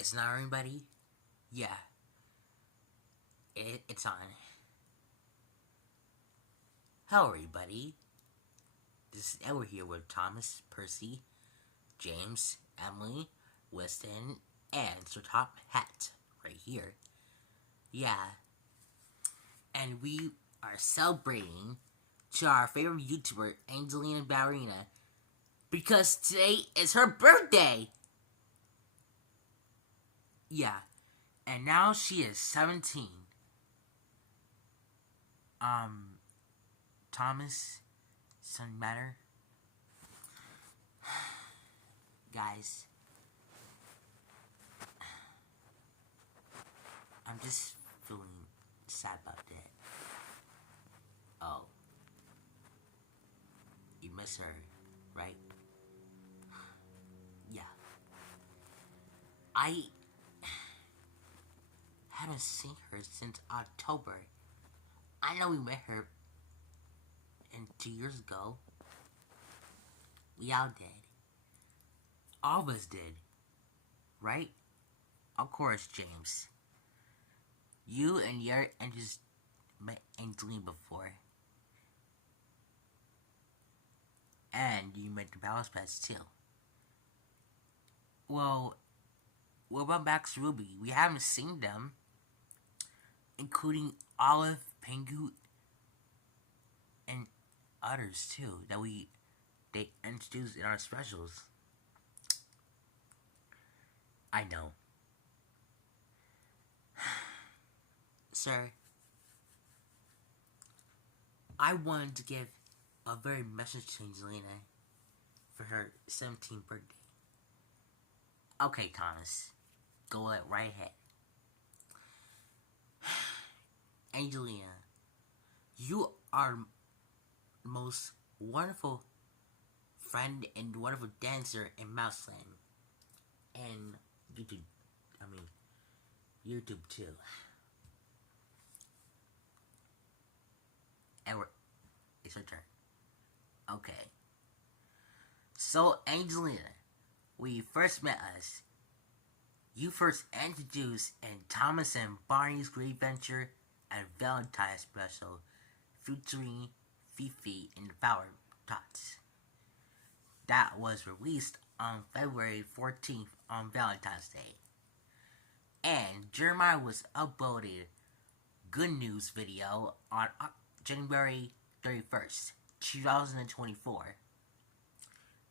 It's not everybody? Yeah, it's on. Hello, everybody. This is Edward here with Thomas, Percy, James, Emily, Weston, and Sir Top Hat right here. Yeah, and we are celebrating to our favorite YouTuber, Angelina Ballerina, because today is her birthday. Yeah, and now she is 17. Thomas, doesn't matter. Guys, I'm just feeling sad about that. Oh, you miss her, right? Yeah. I haven't seen her since October. I know we met her 2 years ago. We all did. All of us did. Right? Of course, James. You and just met Angelina before. And you met the Balance Pets too. Well, what about Max Ruby? We haven't seen them. Including Olive, Pengu, and others too that they introduced in our specials. I know. Sir, I wanted to give a very message to Angelina for her 17th birthday. Okay, Thomas, go right ahead. Angelina, you are the most wonderful friend and wonderful dancer in Mouseland. And YouTube too. Edward, it's your turn. Okay. So, Angelina, when you first met us, you first introduced in Thomas and Barney's Great Adventure and Valentine's Special featuring Fifi and the Power Tots. That was released on February 14th on Valentine's Day. And Jeremiah was uploaded Good News video on January 31st, 2024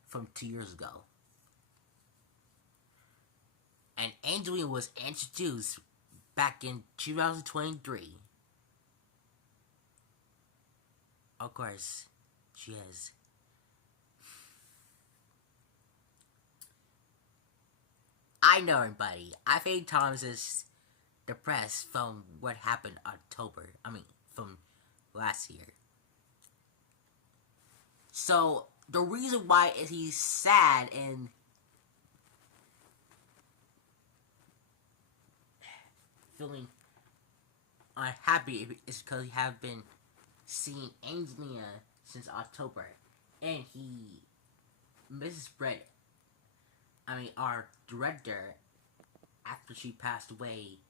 from 2 years ago. And Angelina was introduced back in 2023. Of course, she is. I know, everybody. I think Thomas is depressed from what happened from last year. So, the reason why is he's sad and feeling unhappy is because he have been seeing Angelina since October, and he misses Brett. Our director, after she passed away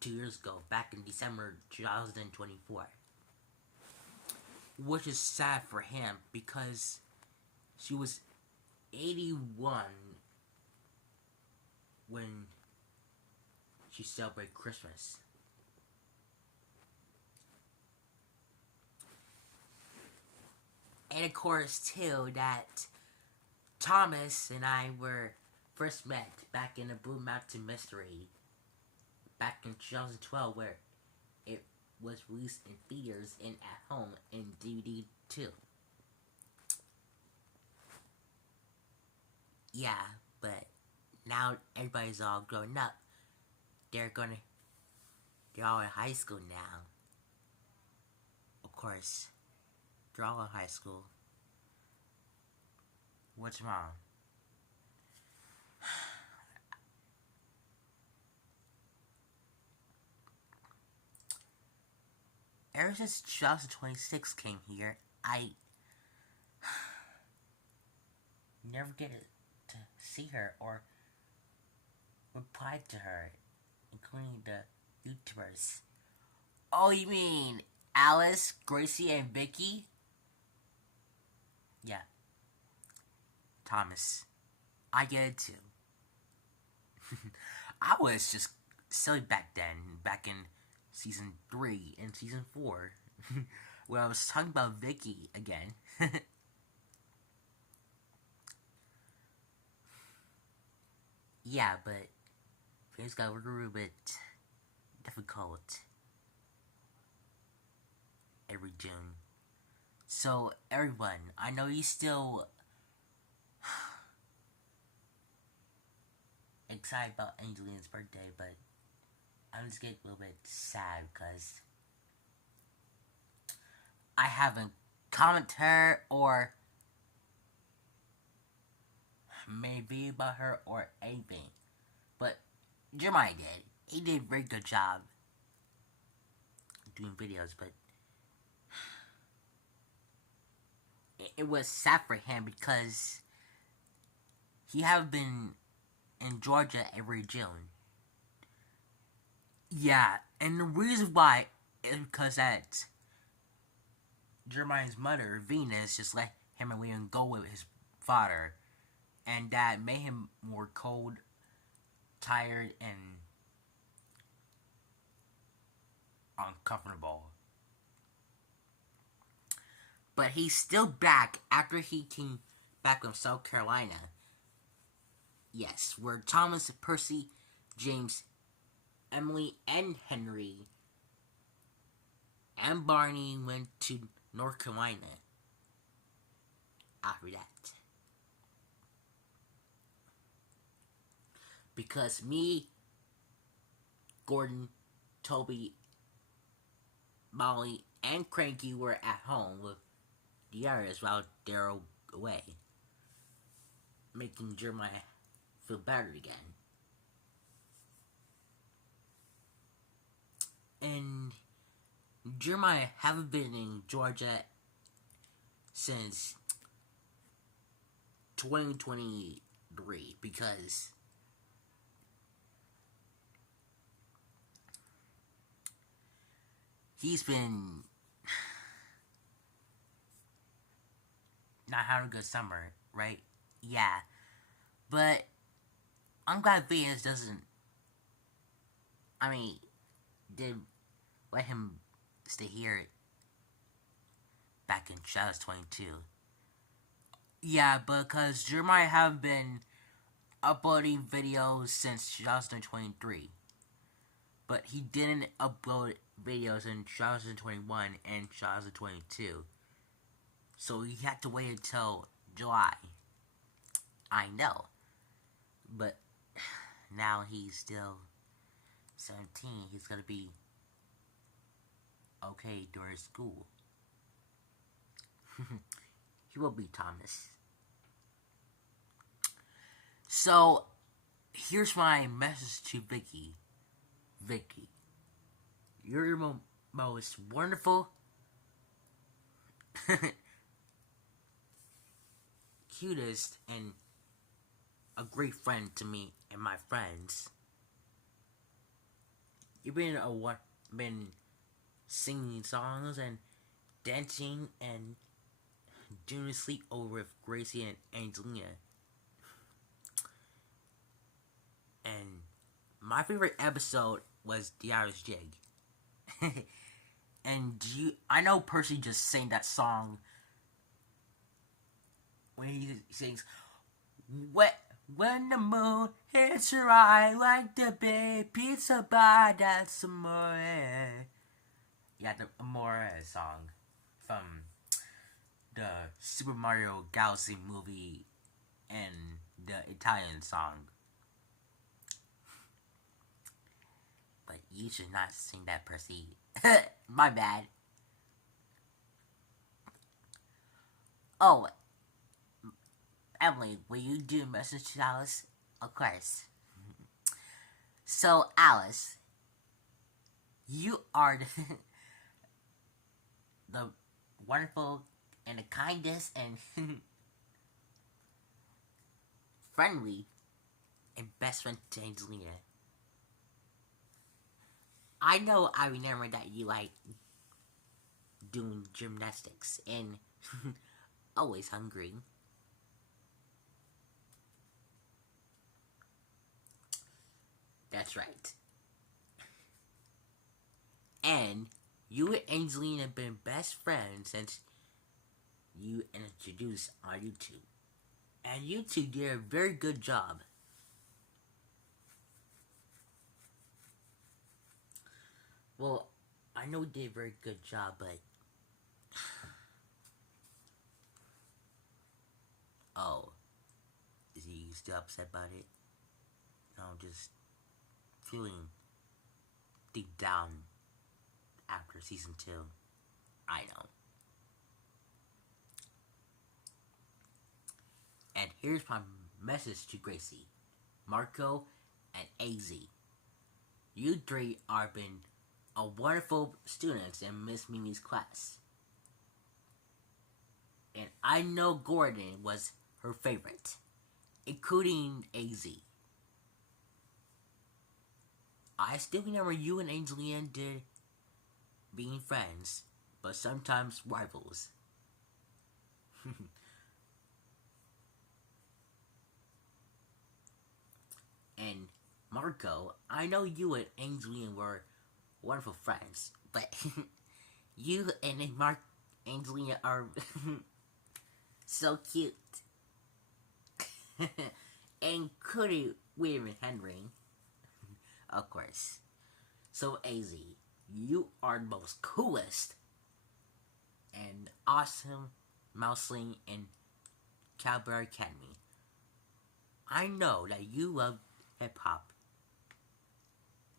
2 years ago, back in December 2024, which is sad for him because she was 81 when she celebrated Christmas. And of course, too, that Thomas and I were first met back in the Blue Mountain Mystery back in 2012, where it was released in theaters and at home in DVD too. Yeah, but now everybody's all grown up. They're all in high school now. Of course, they're all in high school. What's wrong? Ever since 2026 came here, I never get to see her or replied to her, including the YouTubers. Oh, you mean Alice, Gracie, and Vicky? Yeah, Thomas. I get it too. I was just silly back then, back in season 3 and season 4, where I was talking about Vicky again. Yeah, but things got a little bit difficult every June. So, everyone, I know you still excited about Angelina's birthday, but I'm just getting a little bit sad because I haven't commented her or made a video about her or anything. But Jeremiah did. He did a very good job doing videos, but it was sad for him because he have been in Georgia every June. Yeah, and the reason why is because that Jeremiah's mother, Venus, just let him and William go with his father, and that made him more cold, tired, and uncomfortable. But he's still back after he came back from South Carolina. Yes, where Thomas, Percy, James, Emily, and Henry and Barney went to North Carolina after that. Because me, Gordon, Toby, Molly, and Cranky were at home with the others while they're away, making Jeremiah feel better again. And Jeremiah haven't been in Georgia since 2023 because he's been not having a good summer, right? Yeah. But I'm glad Venus doesn't, did let him stay here back in 2022. Yeah, because Jeremiah have been uploading videos since 2023. But he didn't upload videos in 2021 and 2022. So he had to wait until July. I know. But now he's still 17. He's gonna be okay during school. He will be Thomas. So, here's my message to Vicky. Vicky, you're your most wonderful, cutest, and a great friend to me and my friends. You've been singing songs and dancing and doing a sleepover with Gracie and Angelina. And my favorite episode was The Irish Jig. And I know Percy just sang that song when he sings, when the moon hits your eye like the big pizza bar, that's amore. Yeah, the Amore song from the Super Mario Galaxy movie and the Italian song. But you should not sing that, Percy. My bad. Oh, Emily, will you do a message to Alice? Of course. So, Alice, you are the wonderful and the kindest and friendly and best friend to Angelina. I know I remember that you like doing gymnastics and always hungry. That's right. And you and Angelina have been best friends since you introduced on YouTube. And you two did a very good job. Well, I know you did a very good job, but oh, is he still upset about it? No, I'm just feeling deep down after season 2. I know. And here's my message to Gracie, Marco, and AZ. You three are been a wonderful students in Miss Mimi's class. And I know Gordon was her favorite, including AZ. I still remember you and Angelina did being friends, but sometimes rivals. And Marco, I know you and Angelina were wonderful friends, but you and Angelina are so cute. Including William and Henry, of course. So AZ, you are the most coolest and awesome mouseling in Cowboy Academy. I know that you love hip hop,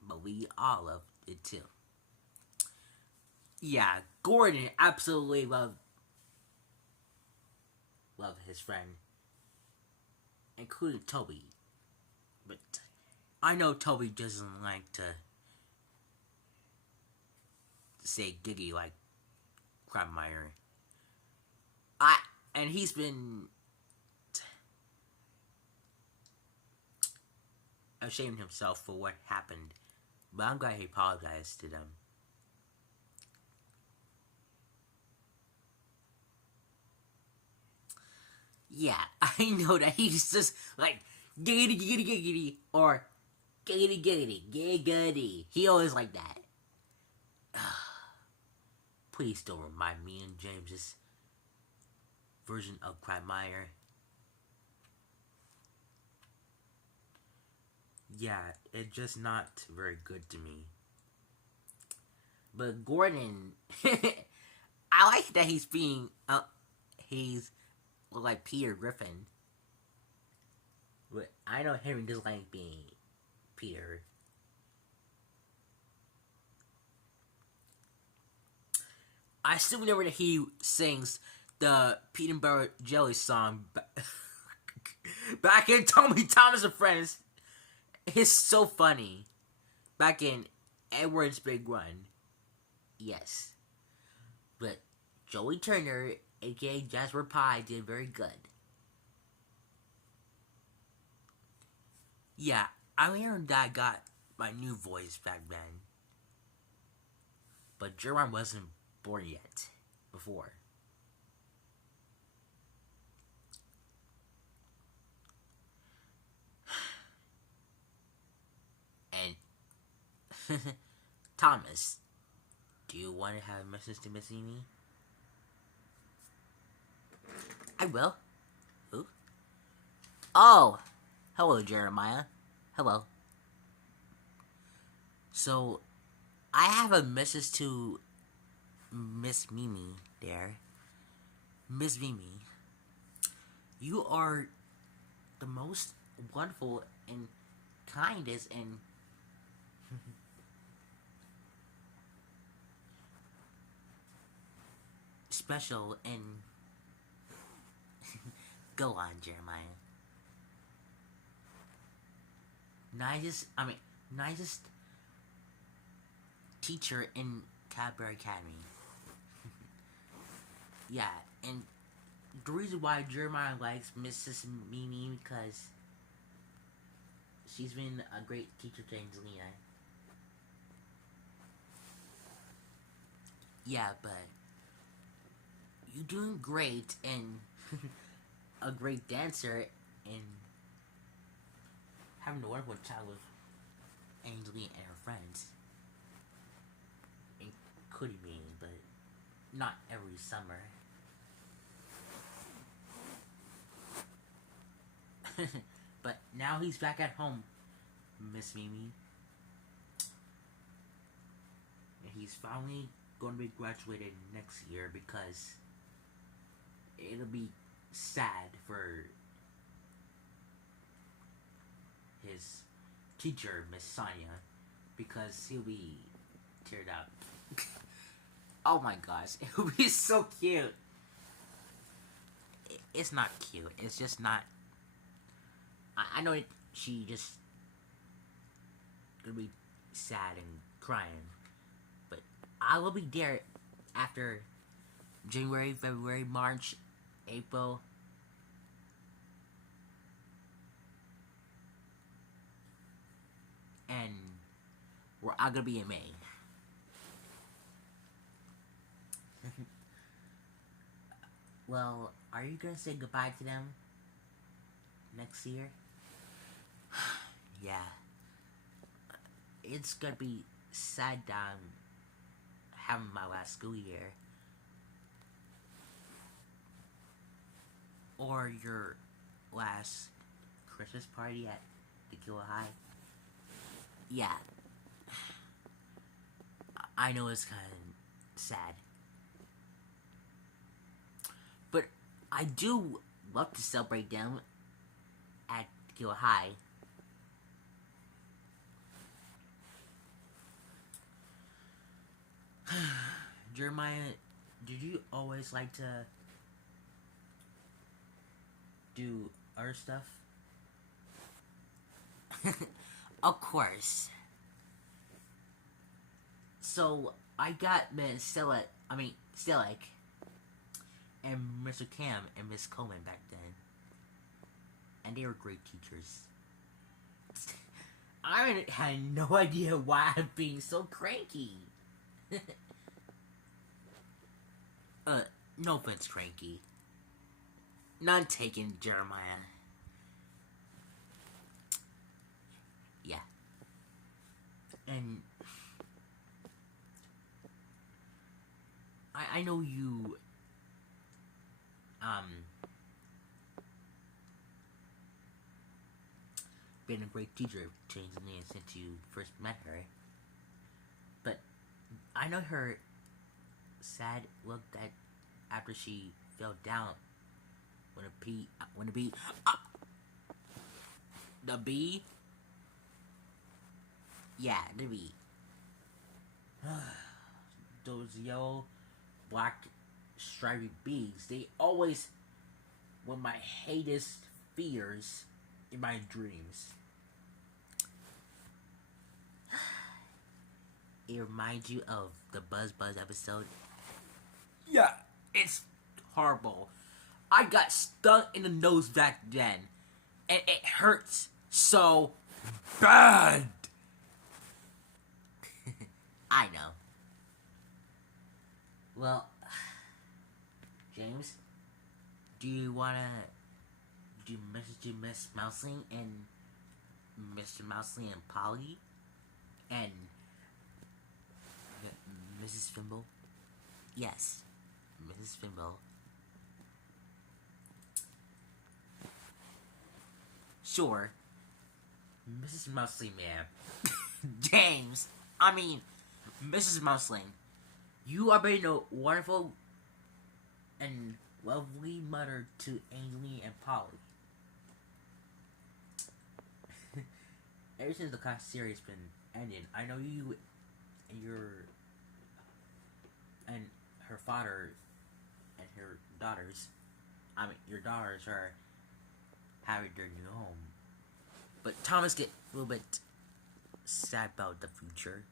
but we all love it too. Yeah, Gordon absolutely loved his friend, including Toby. But I know Toby doesn't like to say Giggy like Crabmeyer. And he's been ashamed himself for what happened, but I'm glad he apologized to them. Yeah, I know that he's just like giggity giggity giggity or giggity giggity giggity. He always like that. Please don't remind me and James's version of Crabmeyer. Yeah, it's just not very good to me. But Gordon, I like that he's like Peter Griffin. But I know Henry doesn't like being Peter. I still remember that he sings the peanut butter jelly song back in Tommy Thomas and Friends. It's so funny. Back in Edward's Big Run. Yes. But Joey Turner, aka Jasper Pye, did very good. Yeah, I remember that I got my new voice back then. But Jerome wasn't born yet. Before. And Thomas, do you want to have a message to Miss Amy? I will. Who? Oh, hello, Jeremiah. Hello. So, I have a message to Miss Mimi there. Miss Mimi, you are the most wonderful and kindest and special and go on, Jeremiah. Nicest teacher in Cadbury Academy. Yeah, and the reason why Jeremiah likes Mrs. Mimi because she's been a great teacher to Angelina. Yeah, but you're doing great and a great dancer and having a wonderful child with Angelina and her friends, including me, but not every summer. But now he's back at home, Miss Mimi. And he's finally going to be graduated next year because it'll be sad for his teacher, Miss Sonia, because he'll be teared up. Oh my gosh, it would be so cute. It's not cute. It's just not. I know she just gonna be sad and crying, but I will be there after January, February, March, April. And we're all gonna be in May. Well, are you gonna say goodbye to them next year? Yeah. It's gonna be sad down having my last school year. Or your last Christmas party at Tequila High. Yeah. I know it's kind of sad. But I do love to celebrate them at Tequila High. Jeremiah, did you always like to do other stuff? Of course. So I got Miss Stilick, and Mr. Cam and Miss Coleman back then, and they were great teachers. I had no idea why I'm being so cranky. No offense, cranky. None taken, Jeremiah. Yeah. And I know you been a great teacher to Angelina since you first met her. But I know her sad look that after she fell down when the bee, yeah, the bee. Those yellow, black, stripy bees, they always were my hatest fears in my dreams. It reminds you of the Buzz episode. Yeah, it's horrible. I got stung in the nose back then, and it hurts so bad. I know. Well, James, do you message to Miss Mouseling and Mr. Mouseling and Polly and Mrs. Fimble? Yes, Mrs. Fimble. Sure, Mrs. Mouseling, ma'am. James, Mrs. Mouseling, you are being a wonderful and lovely mother to Angelina and Polly. Ever since the class series been ending, I know you and her father and her daughters, your daughters are having their new home. But Thomas get a little bit sad about the future.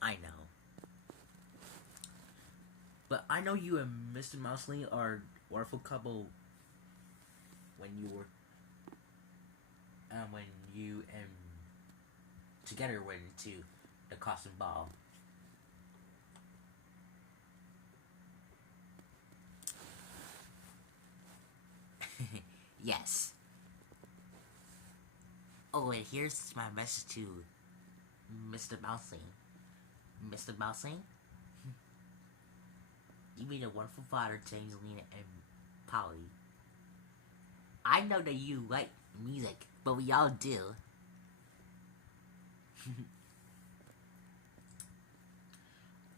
I know. But I know you and Mr. Mousley are a wonderful couple when you you and together went into the costume ball. Yes. Oh, and here's my message to Mr. Mousing. Mr. Mousing, you made a wonderful father to Angelina and Polly. I know that you like music, but we all do.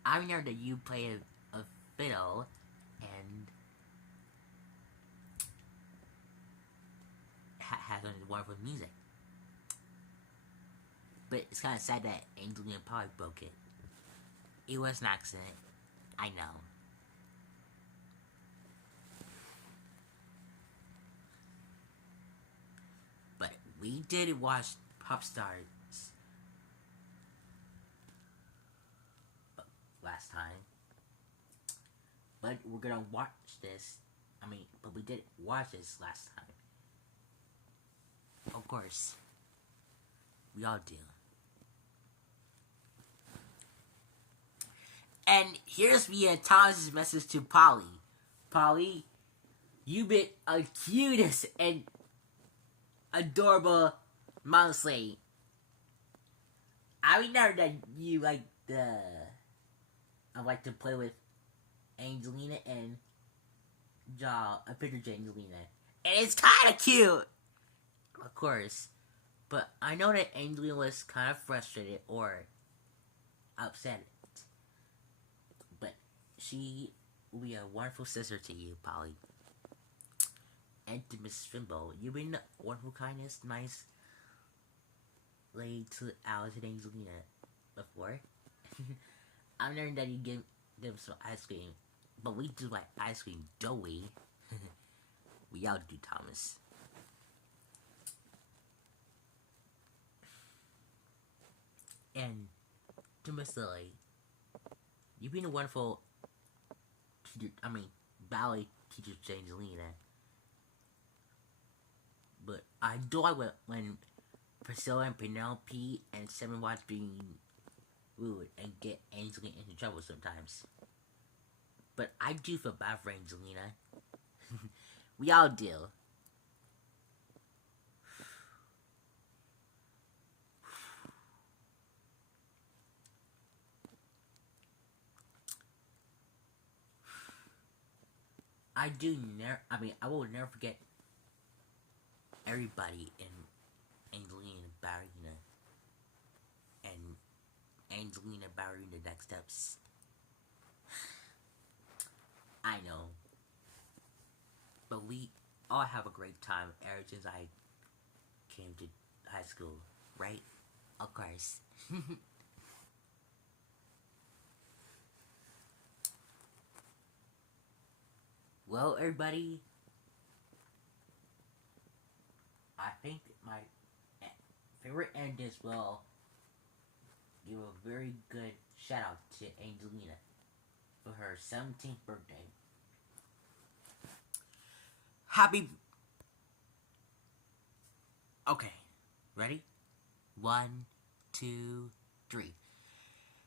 I know that you play a fiddle and has wonderful music. But it's kind of sad that Angelina and Polly broke it. It was an accident. I know. But we did watch Pop Stars last time. But we're gonna watch this. But we did watch this last time. Of course. We all do. And here's me and Thomas's message to Polly. Polly, you've been a cutest and adorable mousely. I remember that you like I like to play with Angelina and draw a picture of Angelina. And it's kind of cute! Of course. But I know that Angelina was kind of frustrated or upset. But she will be a wonderful sister to you, Polly. And to Miss Fimbo, you've been a wonderful kindness, nice lady to Alice and Angelina before. I know that you give them some ice cream, but we do like ice cream, don't we? We all do, Thomas. And to Miss Lily, you've been a wonderful teacher, ballet teacher to Angelina. But I do like when Priscilla and Penelope and Seven Watch being rude and get Angelina into trouble sometimes. But I do feel bad for Angelina. We all do. I I will never forget everybody in Angelina Ballerina and Angelina Ballerina Next Steps. I know. But we all have a great time ever since I came to high school, right? Of course. Well, everybody, I think my favorite end as well give a very good shout out to Angelina for her 17th birthday. Happy. Okay, ready? 1, 2, 3.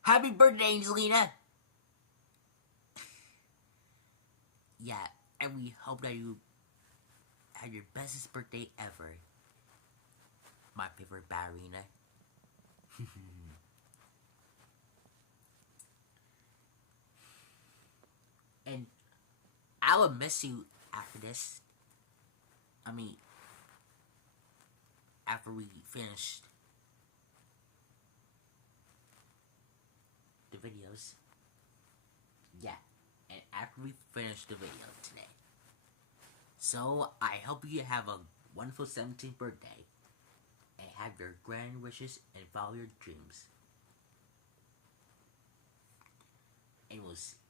Happy birthday, Angelina! Yeah, and we hope that you have your bestest birthday ever. My favorite ballerina. And I will miss you after this. After we finish the videos. Yeah, and after we finish the video today. So, I hope you have a wonderful 17th birthday. And have your grand wishes and follow your dreams. And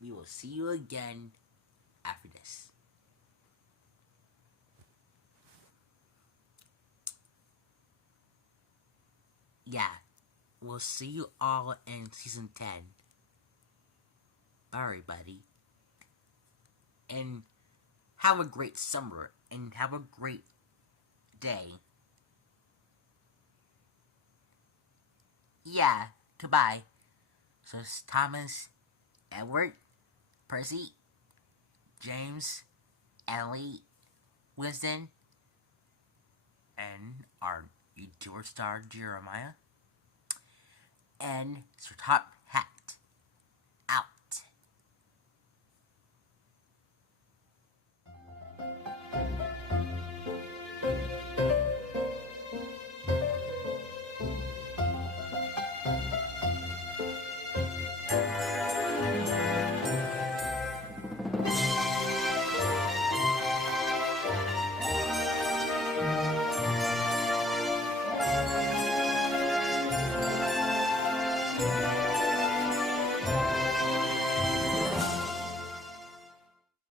we will see you again after this. Yeah, we'll see you all in season 10. Bye, everybody. And have a great summer and have a great day. Yeah, goodbye. So it's Thomas, Edward, Percy, James, Ellie, Winston, and our tour star Jeremiah. And so top